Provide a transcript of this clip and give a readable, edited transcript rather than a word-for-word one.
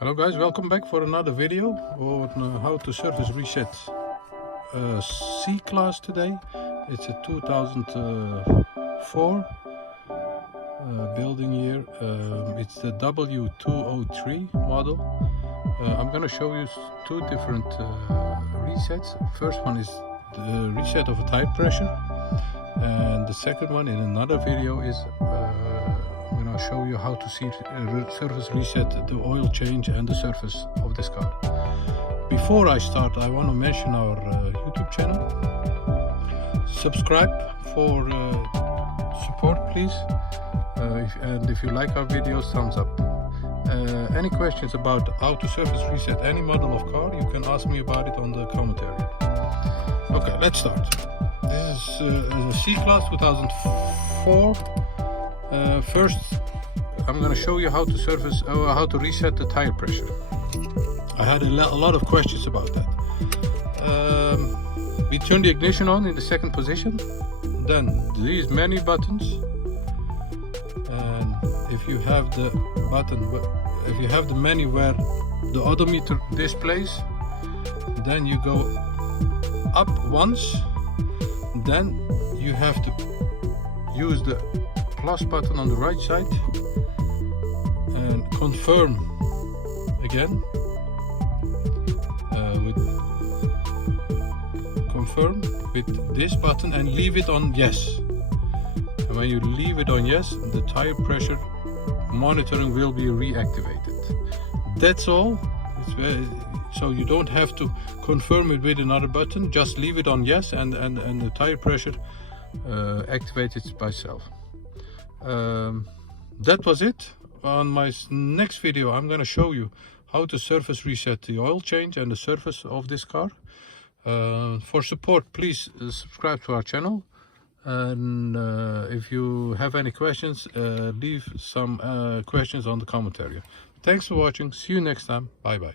Hello guys, welcome back for another video on how to service reset C-Class today. It's a 2004 building year. It's the W203 model. I'm gonna show you two different resets. First one is the reset of a tire pressure, and the second one in another video is I'm going to show you how to service reset the oil change and the surface of this car. Before I start, I want to mention our YouTube channel. Subscribe for support, please. And if you like our videos, thumbs up. Any questions about how to service reset any model of car, you can ask me about it on the comment area. Okay, let's start. This is a C-Class 2004. First, I'm going to show you how to reset the tire pressure. I had a lot of questions about that. We turn the ignition on in the second position. Then these menu buttons, and if you have the menu where the odometer displays, then you go up once. Then you have to use the plus button on the right side and confirm again confirm with this button and leave it on yes. And when you leave it on yes, the tire pressure monitoring will be reactivated. That's all. So you don't have to confirm it with another button, just leave it on yes, and the tire pressure activates by itself. That was it. On my next video, I'm going to show you how to surface reset the oil change and the surface of this car. For support, please subscribe to our channel, and if you have any questions, leave some questions on the comment area. Thanks for watching. See you next time. Bye bye.